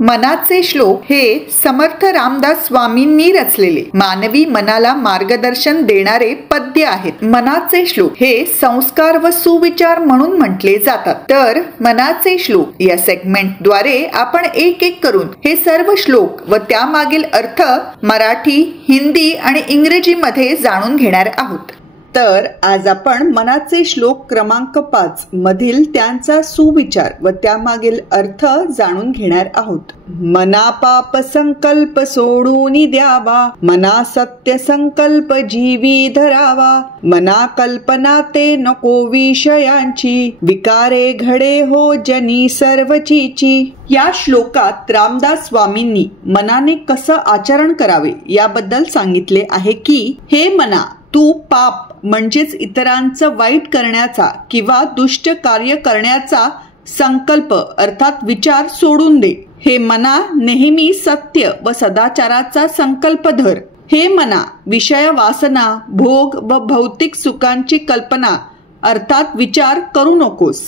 मनाचे श्लोक हे समर्थ रामदास स्वामींनी रचलेले मानवी मनाला मार्गदर्शन देणारे पद्य आहेत। मनाचे श्लोक हे संस्कार व सुविचार म्हणून म्हटले जातात। तर मनाचे श्लोक या सेगमेंटद्वारे आपण एक एक करून हे सर्व श्लोक व त्यामागील अर्थ मराठी, हिंदी आणि इंग्रजीमध्ये जाणून घेणार आहोत। तर आज आपण मनाचे श्लोक क्रमांक 5 मधील त्यांचा सुविचार व त्यामागील अर्थ जाणून घेणार आहोत। मना पाप संकल्प सोडून द्यावा, मना सत्य संकल्प जीवी धरावा, मना कल्पना ते नको विषयांची, विकारे घडे हो जनी सर्वचीची। या श्लोकात रामदास स्वामींनी मनाने कसं आचरण करावे याबद्दल सांगितले आहे की हे मना, तू पाप म्हणजेच इतरांचं वाईट करण्याचा किंवा दुष्ट कार्य करण्याचा संकल्प अर्थात विचार सोडून दे। हे मना, नेहमी सत्य व सदाचाराचा संकल्प धर। हे मना, विषय वासना, भोग व भौतिक सुखांची कल्पना अर्थात विचार करू नकोस।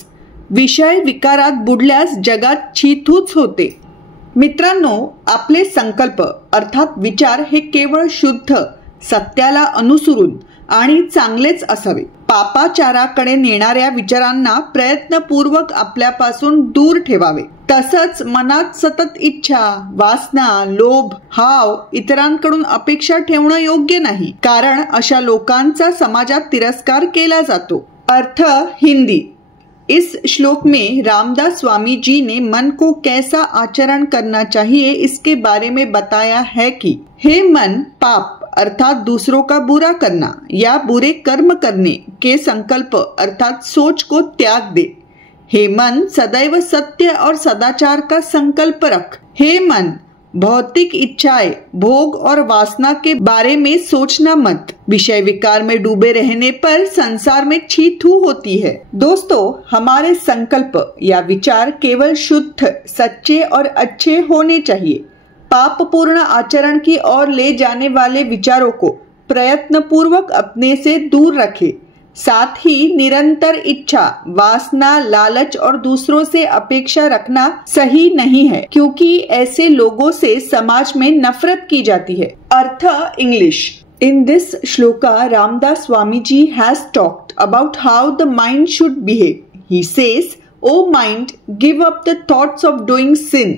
विषय विकारात बुडल्यास जगात छितूच होते। मित्रांनो, आपले संकल्प अर्थात विचार हे केवळ शुद्ध, सत्याला अनुसरून आणि चांगलेच असावे। पापाचाराकडे नेणाऱ्या विचारांना प्रयत्नपूर्वक आपल्यापासून दूर ठेवावे। तसंच मनात सतत इच्छा, वासना, लोभ, हाव, इतरांकडून अपेक्षा ठेवणं योग्य नाही, कारण अशा लोकांचा समाजात तिरस्कार केला जातो। अर्थ हिंदी। इस श्लोक में रामदास स्वामी जी ने मन को कैसा आचरण करना चाहिए इसके बारे में बताया है कि हे मन, पाप अर्थात दूसरों का बुरा करना या बुरे कर्म करने के संकल्प अर्थात सोच को त्याग दे। हे मन, सदैव सत्य और सदाचार का संकल्प रख। हे मन, भौतिक इच्छाएं, भोग और वासना के बारे में सोचना मत। विषय विकार में डूबे रहने पर संसार में छी-थू होती है। दोस्तों, हमारे संकल्प या विचार केवल शुद्ध, सच्चे और अच्छे होने चाहिए। पापपूर्ण आचरण की ओर ले जाने वाले विचारों को प्रयत्नपूर्वक अपने से दूर रखें। साथ ही निरंतर इच्छा, वासना, लालच और दूसरों से अपेक्षा रखना सही नहीं है, क्योंकि ऐसे लोगों से समाज में नफरत की जाती है। अर्थ English. In this shloka, Ramdas Swamiji has talked about how the mind should behave. He says, "O mind, give up the thoughts of doing sin,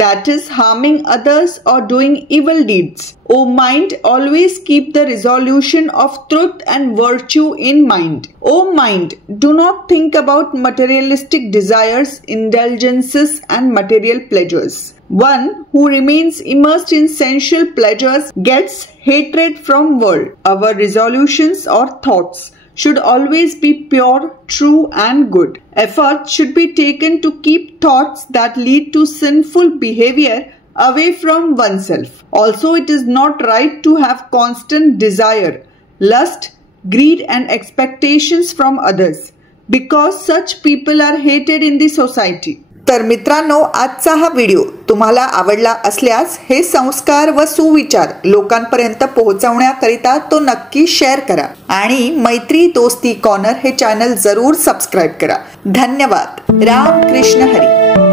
that is harming others or doing evil deeds. O mind, always keep the resolution of truth and virtue in mind. O mind, do not think about materialistic desires, indulgences and material pleasures. One who remains immersed in sensual pleasures gets hatred from world. Our resolutions or thoughts should always be pure, true and good. Efforts should be taken to keep thoughts that lead to sinful behavior away from oneself. Also, it is not right to have constant desire, lust, greed and expectations from others, because such people are hated in the society." तर मित्रांनो, आजचा हा video तुम्हाला आवडला असल्यास हे संस्कार व सुविचार लोकांपर्यंत पोहोचवण्याकरिता तो नक्की शेअर करा आणि मैत्री दोस्ती कॉर्नर हे चॅनल जरूर सबस्क्राइब करा। धन्यवाद। राम कृष्ण हरी।